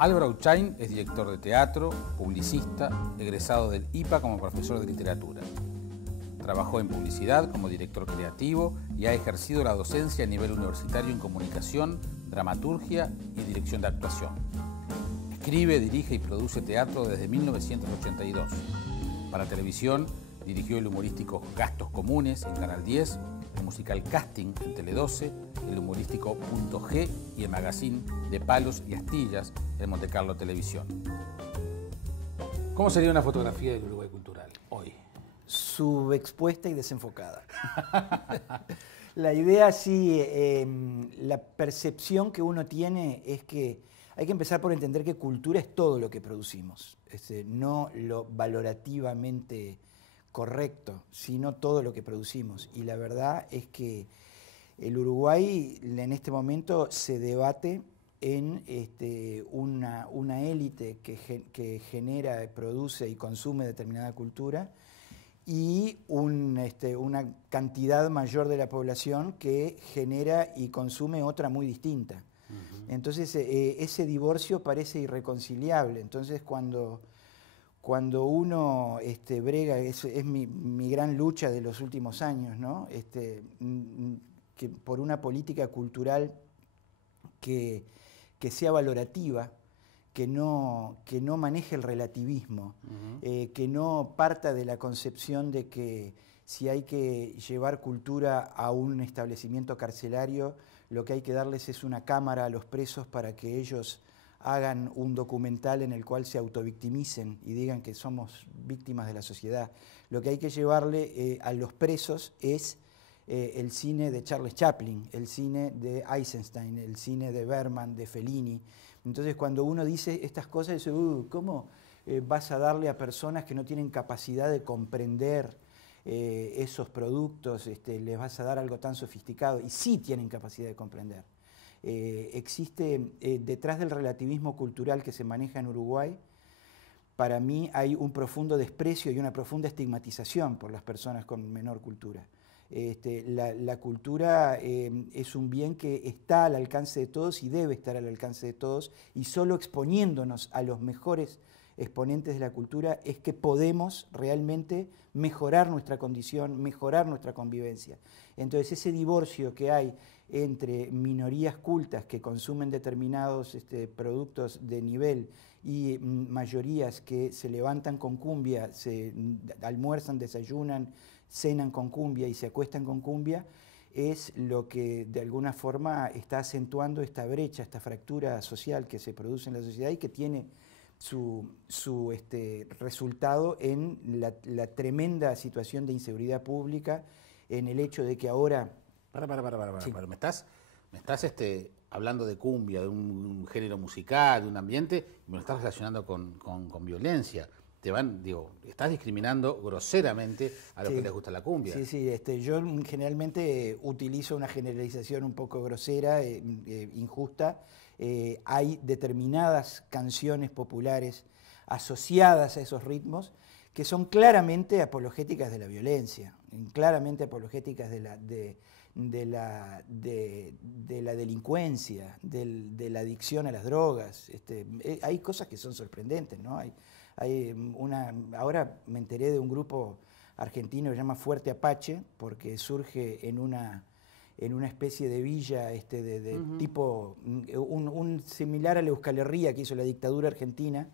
Álvaro Auchain es director de teatro, publicista, egresado del IPA como profesor de literatura. Trabajó en publicidad como director creativo y ha ejercido la docencia a nivel universitario en comunicación, dramaturgia y dirección de actuación. Escribe, dirige y produce teatro desde 1982. Para televisión dirigió el humorístico Gastos Comunes en Canal 10, el musical Casting en Tele 12, el humorístico Punto G y el magazine de Palos y Astillas en Montecarlo Televisión. ¿Cómo sería una fotografía del Uruguay cultural hoy? Subexpuesta y desenfocada. La idea, sí, la percepción que uno tiene es que hay que empezar por entender que cultura es todo lo que producimos, no lo valorativamente correcto, sino todo lo que producimos. Y la verdad es que el Uruguay en este momento se debate en una élite que genera, produce y consume determinada cultura y una cantidad mayor de la población que genera y consume otra muy distinta. Entonces ese divorcio parece irreconciliable. Entonces cuando uno brega, es mi gran lucha de los últimos años, ¿no? Que por una política cultural que sea valorativa, que no maneje el relativismo, que no parta de la concepción de que si hay que llevar cultura a un establecimiento carcelario, lo que hay que darles es una cámara a los presos para que ellos hagan un documental en el cual se autovictimicen y digan que somos víctimas de la sociedad. Lo que hay que llevarle a los presos es el cine de Charles Chaplin, el cine de Eisenstein, el cine de Bergman, de Fellini. Entonces cuando uno dice estas cosas, dice, ¿cómo vas a darle a personas que no tienen capacidad de comprender esos productos, les vas a dar algo tan sofisticado? Y sí tienen capacidad de comprender. Existe, detrás del relativismo cultural que se maneja en Uruguay, para mí hay un profundo desprecio y una profunda estigmatización por las personas con menor cultura. La cultura es un bien que está al alcance de todos y debe estar al alcance de todos, y solo exponiéndonos a los mejores exponentes de la cultura es que podemos realmente mejorar nuestra condición, mejorar nuestra convivencia. Entonces ese divorcio que hay entre minorías cultas que consumen determinados productos de nivel y mayorías que se levantan con cumbia, se almuerzan, desayunan, cenan con cumbia y se acuestan con cumbia, es lo que de alguna forma está acentuando esta brecha, esta fractura social que se produce en la sociedad y que tiene su resultado en la tremenda situación de inseguridad pública, en el hecho de que ahora... Sí. Me estás hablando de cumbia, de un género musical, de un ambiente, y me lo estás relacionando con violencia. Estás discriminando groseramente a los que les gusta la cumbia. Sí, yo generalmente utilizo una generalización un poco grosera, injusta. Hay determinadas canciones populares asociadas a esos ritmos que son claramente apologéticas de la violencia, claramente apologéticas de la delincuencia, de la adicción a las drogas. Hay cosas que son sorprendentes, ¿no? Ahora me enteré de un grupo argentino que se llama Fuerte Apache, porque surge en una especie de villa tipo, un similar a la Euskal Herria que hizo la dictadura argentina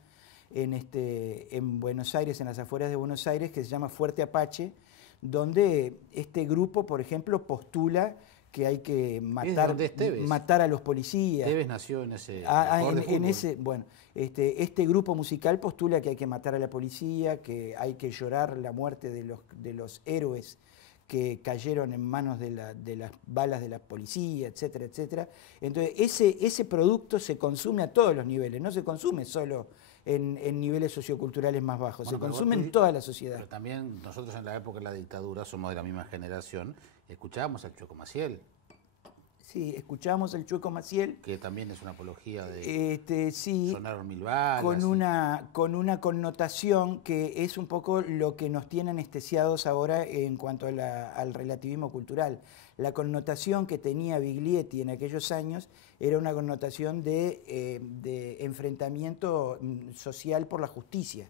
en Buenos Aires, en las afueras de Buenos Aires, que se llama Fuerte Apache, donde este grupo, por ejemplo, postula que hay que matar a los policías. Tevez nació en ese... este grupo musical postula que hay que matar a la policía, que hay que llorar la muerte de los héroes que cayeron en manos de las balas de la policía, etcétera, etcétera. Entonces ese producto se consume a todos los niveles, no se consume solo en niveles socioculturales más bajos, se consume en toda la sociedad. Pero también nosotros en la época de la dictadura, somos de la misma generación, escuchábamos al Choco Maciel. Sí, escuchamos el Chueco Maciel. Que también es una apología de Sí, sonaron mil balas. con una connotación que es un poco lo que nos tiene anestesiados ahora en cuanto a al relativismo cultural. La connotación que tenía Biglietti en aquellos años era una connotación de enfrentamiento social por la justicia.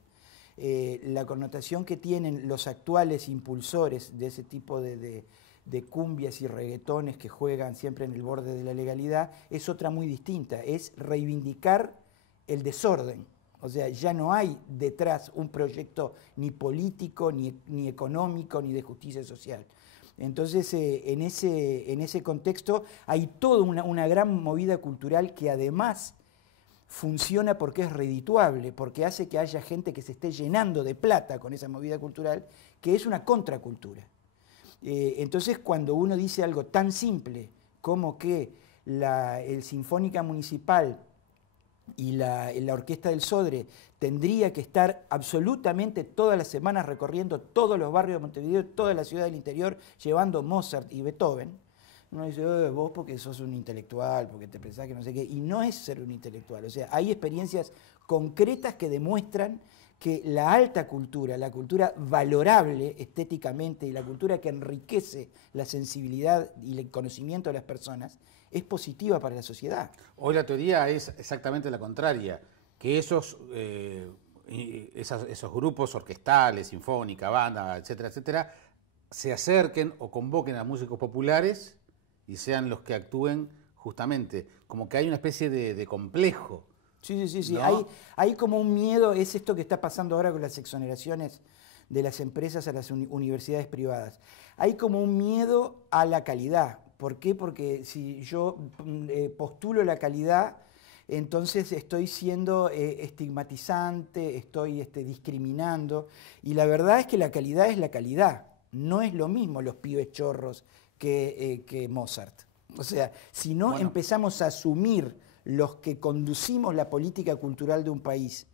La connotación que tienen los actuales impulsores de ese tipo de cumbias y reggaetones que juegan siempre en el borde de la legalidad es otra muy distinta, es reivindicar el desorden. O sea, ya no hay detrás un proyecto ni político, ni económico, ni de justicia social. Entonces, en ese contexto hay toda una gran movida cultural que además funciona porque es redituable, porque hace que haya gente que se esté llenando de plata con esa movida cultural, que es una contracultura. Entonces, cuando uno dice algo tan simple como que el Sinfónica Municipal y la Orquesta del Sodre tendría que estar absolutamente todas las semanas recorriendo todos los barrios de Montevideo, toda la ciudad del interior, llevando Mozart y Beethoven, uno dice, vos porque sos un intelectual, porque te pensás que no sé qué, y no es ser un intelectual, o sea, hay experiencias concretas que demuestran que la alta cultura, la cultura valorable estéticamente y la cultura que enriquece la sensibilidad y el conocimiento de las personas, es positiva para la sociedad. Hoy la teoría es exactamente la contraria, que esos grupos orquestales, sinfónica, banda, etcétera, etcétera, se acerquen o convoquen a músicos populares y sean los que actúen justamente, como que hay una especie de complejo. Sí. ¿No? Hay como un miedo, es esto que está pasando ahora con las exoneraciones de las empresas a las universidades privadas. Hay como un miedo a la calidad. ¿Por qué? Porque si yo postulo la calidad, entonces estoy siendo estigmatizante, estoy discriminando. Y la verdad es que la calidad es la calidad. No es lo mismo los pibes chorros que Mozart. O sea, si no empezamos a asumir los que conducimos la política cultural de un país,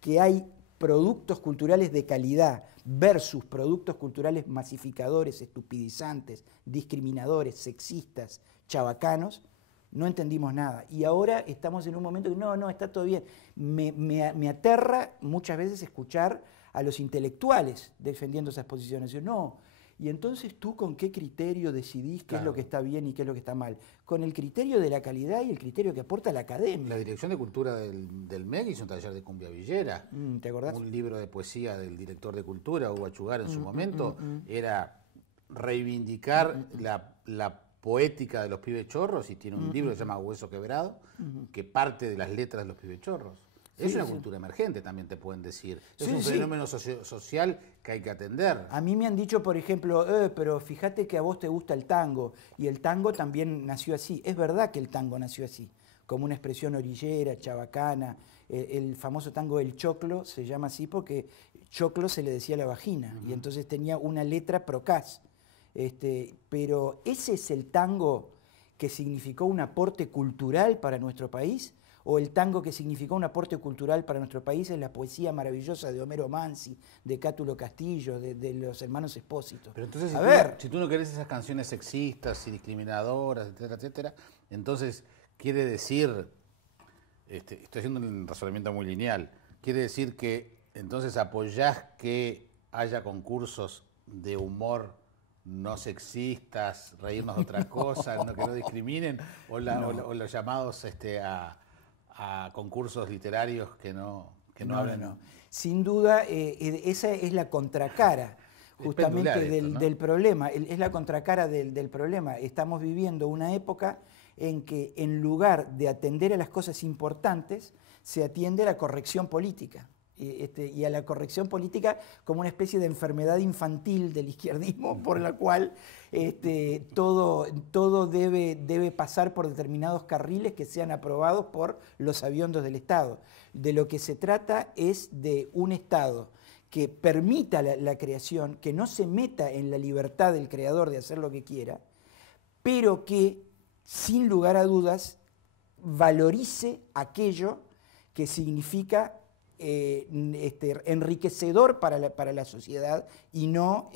que hay productos culturales de calidad versus productos culturales masificadores, estupidizantes, discriminadores, sexistas, chabacanos, no entendimos nada. Y ahora estamos en un momento que no, está todo bien. Me aterra muchas veces escuchar a los intelectuales defendiendo esas posiciones. Yo, no. Y entonces tú con qué criterio decidís qué es lo que está bien y qué es lo que está mal. Con el criterio de la calidad y el criterio que aporta la academia. La Dirección de Cultura del MEC hizo un taller de cumbia villera. ¿Te acordás? Un libro de poesía del director de Cultura, Hugo Achugar, en su momento, era reivindicar la poética de los pibes chorros, y tiene un libro que se llama Hueso Quebrado, que parte de las letras de los pibes chorros. Es una cultura emergente, también te pueden decir. Es un fenómeno social que hay que atender. A mí me han dicho, por ejemplo, pero fíjate que a vos te gusta el tango, y el tango también nació así. Es verdad que el tango nació así, como una expresión orillera, chabacana. El famoso tango del choclo se llama así porque choclo se le decía a la vagina, y entonces tenía una letra procaz. Pero ese es el tango que significó un aporte cultural para nuestro país. O el tango que significó un aporte cultural para nuestro país es la poesía maravillosa de Homero Mansi, de Cátulo Castillo, de los hermanos Espósito. Pero entonces, si tú no querés esas canciones sexistas y discriminadoras, etcétera, etcétera, entonces quiere decir, estoy haciendo un razonamiento muy lineal, quiere decir que entonces apoyás que haya concursos de humor no sexistas, reírnos de otra cosa, que no discriminen, o los llamados a concursos literarios que no hablen. No. Sin duda, esa es la contracara justamente del problema. Es la contracara del problema. Estamos viviendo una época en que en lugar de atender a las cosas importantes, se atiende a la corrección política. Y a la corrección política como una especie de enfermedad infantil del izquierdismo por la cual todo debe pasar por determinados carriles que sean aprobados por los sabiondos del Estado. De lo que se trata es de un Estado que permita la creación, que no se meta en la libertad del creador de hacer lo que quiera, pero que, sin lugar a dudas, valorice aquello que significa enriquecedor para la sociedad y no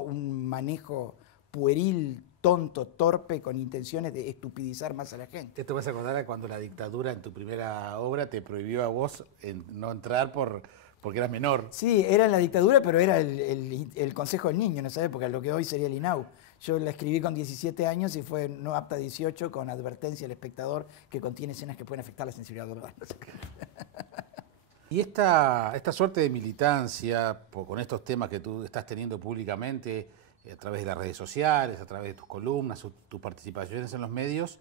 un manejo pueril, tonto, torpe, con intenciones de estupidizar más a la gente. Esto me hace acordar a cuando la dictadura en tu primera obra te prohibió a vos no entrar porque eras menor. Sí, era en la dictadura, pero era el Consejo del Niño en esa época, lo que hoy sería el INAU. Yo la escribí con 17 años y fue no apta 18 con advertencia al espectador que contiene escenas que pueden afectar la sensibilidad verbal. Y esta suerte de militancia, con estos temas que tú estás teniendo públicamente, a través de las redes sociales, a través de tus columnas, tus participaciones en los medios,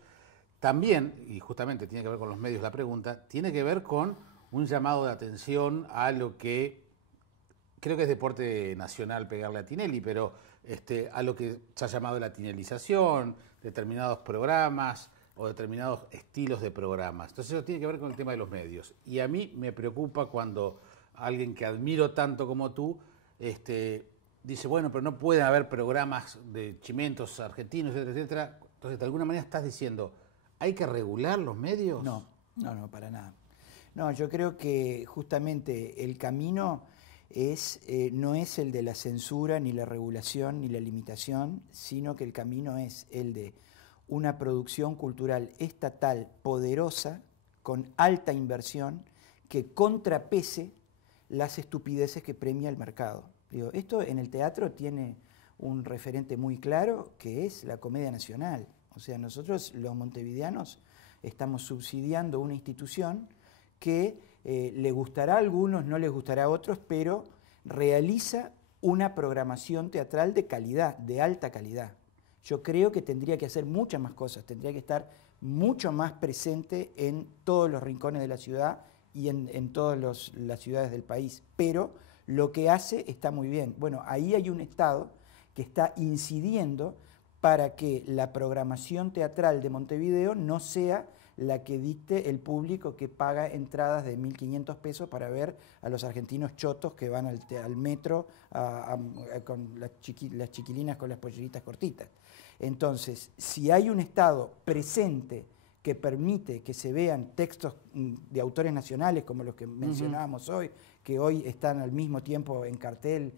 también, y justamente tiene que ver con los medios la pregunta, tiene que ver con un llamado de atención a lo que, creo que es deporte nacional pegarle a Tinelli, pero a lo que se ha llamado la tinelización, determinados programas o determinados estilos de programas. Entonces eso tiene que ver con el tema de los medios. Y a mí me preocupa cuando alguien que admiro tanto como tú dice, bueno, pero no pueden haber programas de chimentos argentinos, etcétera, etcétera. Entonces, de alguna manera estás diciendo, ¿hay que regular los medios? No, para nada. No, yo creo que justamente el camino no es el de la censura, ni la regulación, ni la limitación, sino que el camino es el de una producción cultural estatal poderosa, con alta inversión, que contrapese las estupideces que premia el mercado. Digo, esto en el teatro tiene un referente muy claro, que es la Comedia Nacional. O sea, nosotros los montevideanos estamos subsidiando una institución que le gustará a algunos, no les gustará a otros, pero realiza una programación teatral de calidad, de alta calidad. Yo creo que tendría que hacer muchas más cosas, tendría que estar mucho más presente en todos los rincones de la ciudad y en todas las ciudades del país, pero lo que hace está muy bien. Bueno, ahí hay un Estado que está incidiendo para que la programación teatral de Montevideo no sea la que dicte el público que paga entradas de 1.500 pesos para ver a los argentinos chotos que van al metro con las chiquilinas con las polleritas cortitas. Entonces, si hay un Estado presente que permite que se vean textos de autores nacionales como los que mencionábamos hoy, que hoy están al mismo tiempo en cartel,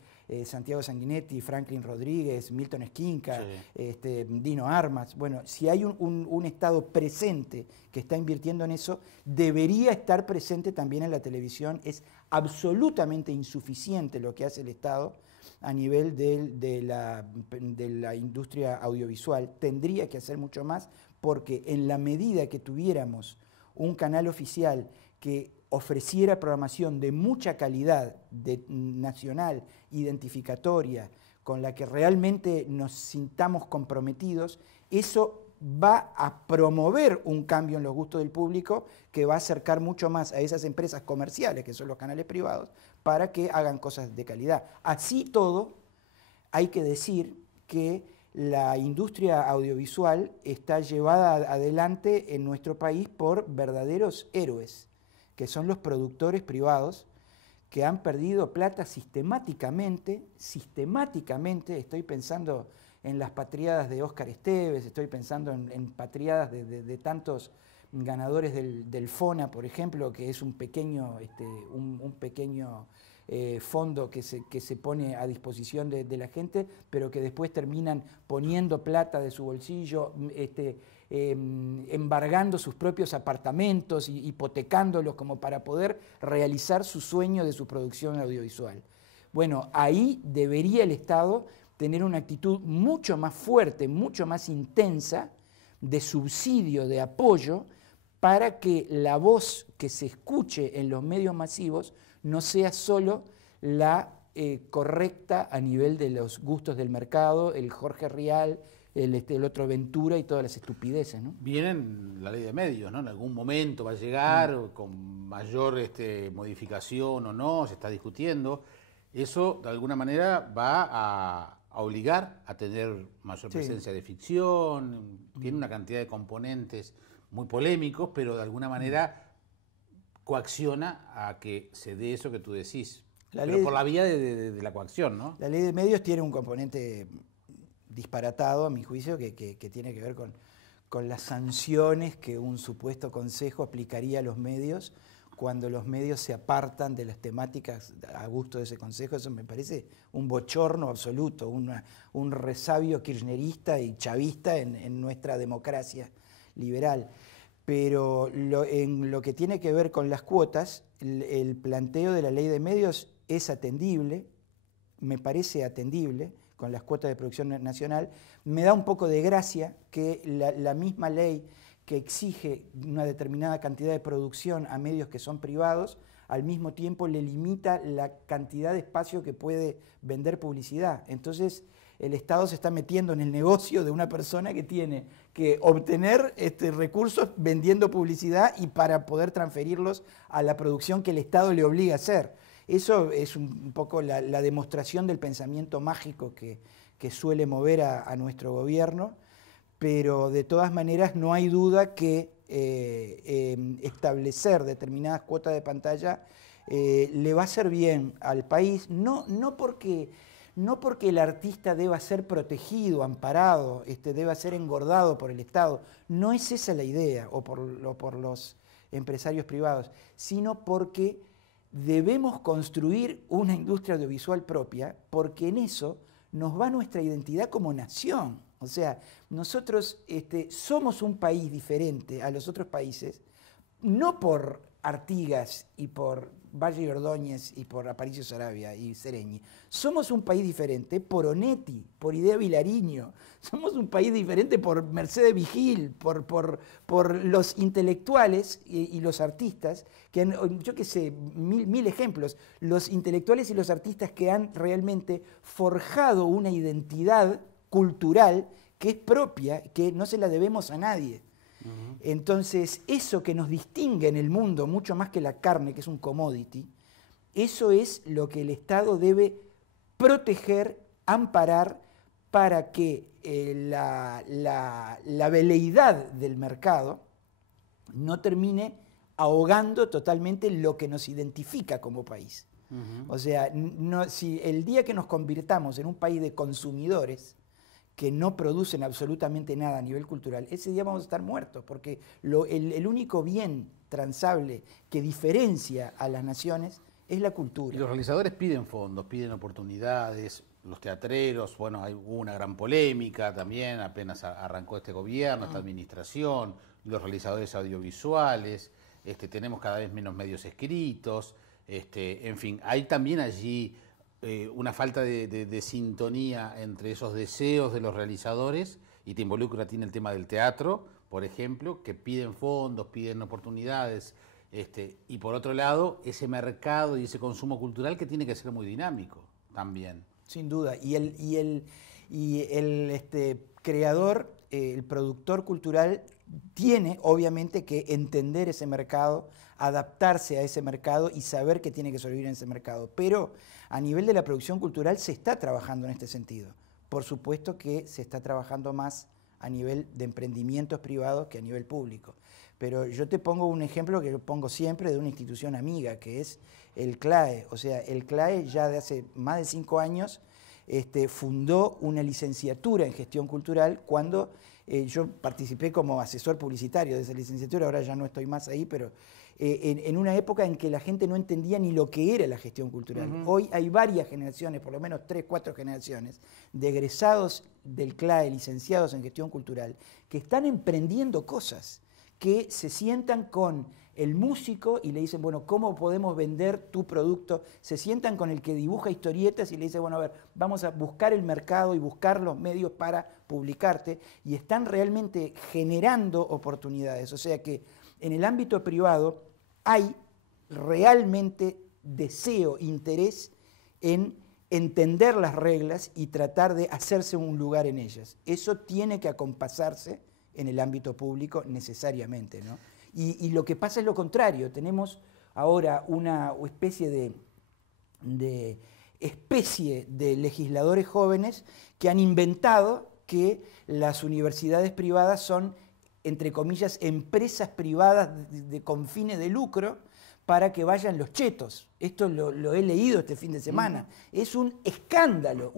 Santiago Sanguinetti, Franklin Rodríguez, Milton Esquinca, sí, Dino Armas. Bueno, si hay un Estado presente que está invirtiendo en eso, debería estar presente también en la televisión. Es absolutamente insuficiente lo que hace el Estado a nivel de la industria audiovisual. Tendría que hacer mucho más, porque en la medida que tuviéramos un canal oficial que ofreciera programación de mucha calidad, nacional, identificatoria, con la que realmente nos sintamos comprometidos, eso va a promover un cambio en los gustos del público que va a acercar mucho más a esas empresas comerciales, que son los canales privados, para que hagan cosas de calidad. Así todo, hay que decir que la industria audiovisual está llevada adelante en nuestro país por verdaderos héroes, que son los productores privados, que han perdido plata sistemáticamente, estoy pensando en las patriadas de Óscar Esteves, estoy pensando en patriadas de tantos ganadores del FONA, por ejemplo, que es un pequeño fondo que se pone a disposición de la gente, pero que después terminan poniendo plata de su bolsillo, embargando sus propios apartamentos, hipotecándolos como para poder realizar su sueño de su producción audiovisual. Bueno, ahí debería el Estado tener una actitud mucho más fuerte, mucho más intensa de subsidio, de apoyo, para que la voz que se escuche en los medios masivos no sea solo la correcta a nivel de los gustos del mercado, el Jorge Rial, el otro Ventura y todas las estupideces, ¿no? Viene la ley de medios, ¿no? En algún momento va a llegar con mayor modificación o no, se está discutiendo. Eso, de alguna manera, va a obligar a tener mayor presencia de ficción, tiene una cantidad de componentes muy polémicos, pero de alguna manera coacciona a que se dé eso que tú decís. Pero por la vía de la coacción, ¿no? La ley de medios tiene un componente disparatado, a mi juicio, que tiene que ver con las sanciones que un supuesto consejo aplicaría a los medios cuando los medios se apartan de las temáticas a gusto de ese consejo. Eso me parece un bochorno absoluto, un resabio kirchnerista y chavista en nuestra democracia liberal. Pero en lo que tiene que ver con las cuotas, el planteo de la ley de medios es atendible, me parece atendible, con las cuotas de producción nacional. Me da un poco de gracia que la misma ley que exige una determinada cantidad de producción a medios que son privados, al mismo tiempo le limita la cantidad de espacio que puede vender publicidad. Entonces, el Estado se está metiendo en el negocio de una persona que tiene que obtener recursos vendiendo publicidad y para poder transferirlos a la producción que el Estado le obliga a hacer. Eso es un poco la demostración del pensamiento mágico que suele mover a nuestro gobierno, pero de todas maneras no hay duda que establecer determinadas cuotas de pantalla le va a hacer bien al país, no porque el artista deba ser protegido, amparado, deba ser engordado por el Estado, no es esa la idea, o por los empresarios privados, sino porque debemos construir una industria audiovisual propia, porque en eso nos va nuestra identidad como nación. O sea, nosotros somos un país diferente a los otros países, no por Artigas y por Valle y Ordóñez y por Aparicio Saravia y Sereñi. Somos un país diferente por Onetti, por Idea Vilariño. Somos un país diferente por Mercedes Vigil, por los intelectuales y los artistas, que han, yo qué sé, mil ejemplos. Los intelectuales y los artistas que han realmente forjado una identidad cultural que es propia, que no se la debemos a nadie. Entonces, eso que nos distingue en el mundo, mucho más que la carne, que es un commodity, eso es lo que el Estado debe proteger, amparar, para que la veleidad del mercado no termine ahogando totalmente lo que nos identifica como país. O sea, si el día que nos convirtamos en un país de consumidores, que no producen absolutamente nada a nivel cultural, ese día vamos a estar muertos, porque el único bien transable que diferencia a las naciones es la cultura. Y los realizadores piden fondos, piden oportunidades, los teatreros, bueno, hay una gran polémica también, apenas arrancó este gobierno, esta administración, los realizadores audiovisuales, tenemos cada vez menos medios escritos, en fin, hay también allí una falta de sintonía entre esos deseos de los realizadores, y te involucra a ti en el tema del teatro, por ejemplo, que piden fondos, piden oportunidades, y por otro lado, ese mercado y ese consumo cultural que tiene que ser muy dinámico también. Sin duda, y el creador, el productor cultural, tiene obviamente que entender ese mercado, adaptarse a ese mercado y saber que tiene que sobrevivir en ese mercado. Pero a nivel de la producción cultural se está trabajando en este sentido. Por supuesto que se está trabajando más a nivel de emprendimientos privados que a nivel público. Pero yo te pongo un ejemplo que yo pongo siempre de una institución amiga, que es el CLAE. O sea, el CLAE ya de hace más de 5 años fundó una licenciatura en gestión cultural cuando yo participé como asesor publicitario de esa licenciatura, ahora ya no estoy más ahí, pero en una época en que la gente no entendía ni lo que era la gestión cultural. Hoy hay varias generaciones, por lo menos 3, 4 generaciones, de egresados del CLAE, licenciados en gestión cultural, que están emprendiendo cosas, que se sientan con el músico y le dicen, bueno, ¿cómo podemos vender tu producto? Se sientan con el que dibuja historietas y le dicen, bueno, a ver, vamos a buscar el mercado y buscar los medios para publicarte, y están realmente generando oportunidades. O sea que en el ámbito privado hay realmente deseo, interés en entender las reglas y tratar de hacerse un lugar en ellas. Eso tiene que acompasarse en el ámbito público necesariamente, ¿no? Y lo que pasa es lo contrario. Tenemos ahora una especie de legisladores jóvenes que han inventado que las universidades privadas son, entre comillas, empresas privadas con fines de lucro para que vayan los chetos. Esto lo he leído este fin de semana. Es un escándalo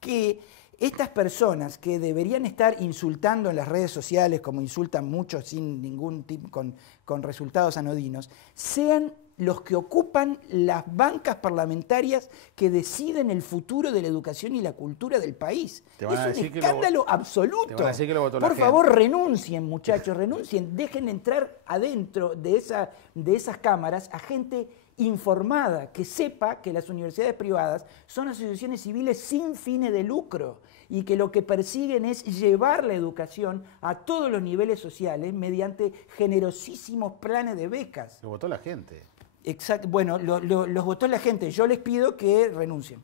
que estas personas que deberían estar insultando en las redes sociales, como insultan muchos sin ningún tipo, con resultados anodinos, sean los que ocupan las bancas parlamentarias que deciden el futuro de la educación y la cultura del país. Es un escándalo absoluto. Te van a decir que lo votó la Por gente. favor, renuncien, muchachos, renuncien. Dejen entrar adentro de esas cámaras a gente informada, que sepa que las universidades privadas son asociaciones civiles sin fines de lucro y que lo que persiguen es llevar la educación a todos los niveles sociales mediante generosísimos planes de becas. Lo votó la gente. Exacto. Bueno, los votó la gente. Yo les pido que renuncien.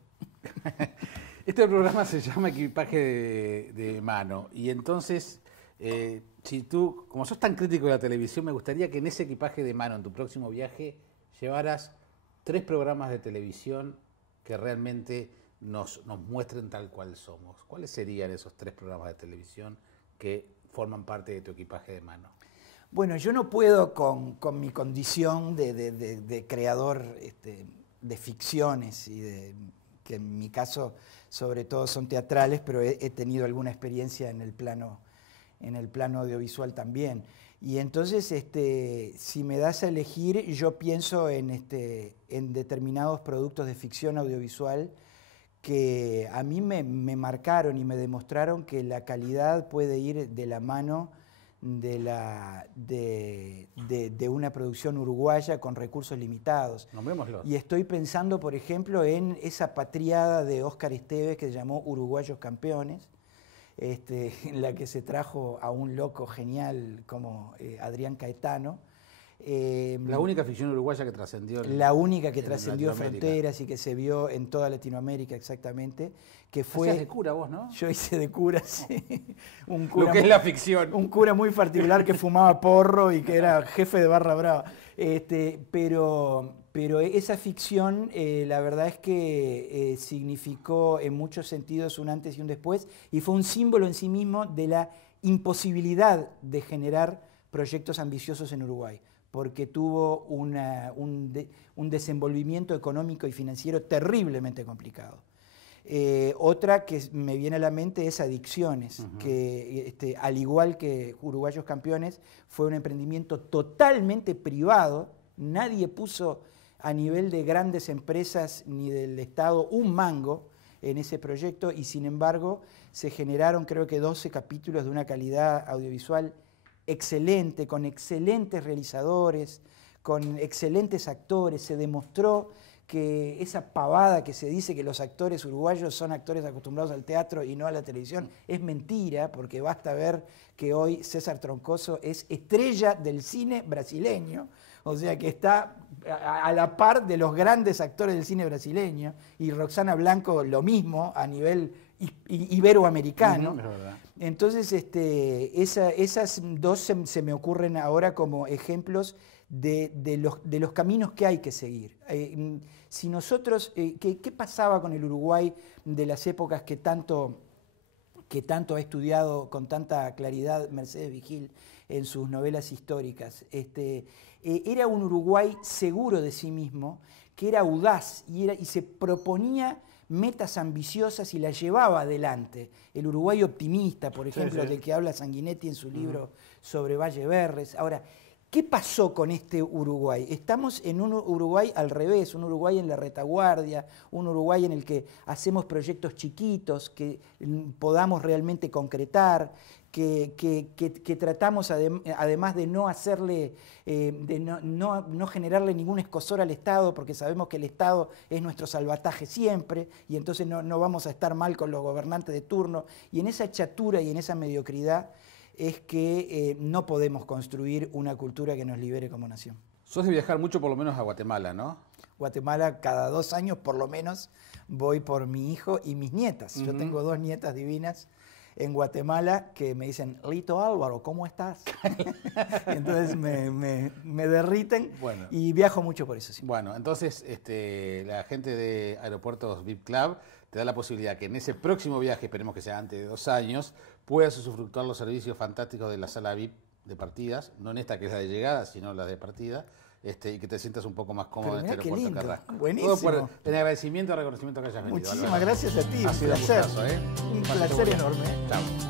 Este programa se llama Equipaje de mano. Y entonces, si tú, como sos tan crítico de la televisión, me gustaría que en ese equipaje de mano, en tu próximo viaje, llevaras 3 programas de televisión que realmente nos muestren tal cual somos. ¿Cuáles serían esos 3 programas de televisión que forman parte de tu equipaje de mano? Bueno, yo no puedo con mi condición de creador de ficciones y que en mi caso sobre todo son teatrales, pero he tenido alguna experiencia en el plano audiovisual también. Y entonces, si me das a elegir, yo pienso en determinados productos de ficción audiovisual que a mí me marcaron y me demostraron que la calidad puede ir de la mano de una producción uruguaya con recursos limitados. Nombrémoslos. Y estoy pensando, por ejemplo, en esa patriada de Óscar Esteves que se llamó Uruguayos Campeones, en la que se trajo a un loco genial como Adrián Caetano. La única ficción uruguaya que trascendió. La única que trascendió fronteras y que se vio en toda Latinoamérica exactamente. Que fue, hacías de cura vos, ¿no? Yo hice de cura, sí. Un cura lo que es la ficción. Un cura muy particular que fumaba porro y que era jefe de Barra Brava. Pero esa ficción, la verdad es que significó en muchos sentidos un antes y un después y fue un símbolo en sí mismo de la imposibilidad de generar proyectos ambiciosos en Uruguay, porque tuvo un desenvolvimiento económico y financiero terriblemente complicado. Otra que me viene a la mente es Adicciones, que al igual que Uruguayos Campeones, fue un emprendimiento totalmente privado, nadie puso a nivel de grandes empresas ni del Estado un mango en ese proyecto y sin embargo se generaron creo que 12 capítulos de una calidad audiovisual excelente, con excelentes realizadores, con excelentes actores. Se demostró que esa pavada que se dice que los actores uruguayos son actores acostumbrados al teatro y no a la televisión es mentira, porque basta ver que hoy César Troncoso es estrella del cine brasileño, o sea que está a la par de los grandes actores del cine brasileño, y Roxana Blanco lo mismo a nivel iberoamericano. Entonces, esas dos se me ocurren ahora como ejemplos de los caminos que hay que seguir. Si nosotros, ¿qué pasaba con el Uruguay de las épocas que tanto ha estudiado con tanta claridad Mercedes Vigil en sus novelas históricas? Era un Uruguay seguro de sí mismo, que era audaz y se proponía metas ambiciosas y las llevaba adelante. El Uruguay optimista, por ejemplo, del que habla Sanguinetti en su libro sobre Valle Verres. Ahora, ¿qué pasó con este Uruguay? Estamos en un Uruguay al revés, un Uruguay en la retaguardia, un Uruguay en el que hacemos proyectos chiquitos que podamos realmente concretar, que tratamos además de no hacerle, no generarle ningún escozor al Estado, porque sabemos que el Estado es nuestro salvataje siempre, y entonces no vamos a estar mal con los gobernantes de turno, y en esa chatura y en esa mediocridad es que no podemos construir una cultura que nos libere como nación. Sos de viajar mucho, por lo menos a Guatemala, ¿no? Guatemala cada 2 años por lo menos voy por mi hijo y mis nietas. Yo tengo 2 nietas divinas en Guatemala que me dicen, Lito Álvaro, ¿cómo estás? Entonces me derriten y viajo mucho por eso. Sí. Bueno, entonces la gente de Aeropuertos VIP Club te da la posibilidad que en ese próximo viaje, esperemos que sea antes de 2 años, puedas usufructuar los servicios fantásticos de la sala VIP de partidas, no en esta que es la de llegada, sino la de partida, y que te sientas un poco más cómodo en Pero este mirá qué aeropuerto lindo. Carrasco. Buenísimo. Todo por el agradecimiento y reconocimiento que hayas venido. Muchísimas Álvaro. gracias a ti, Ha un sido placer. gustazo, ¿eh? Un Pásate placer bien. enorme. Chao.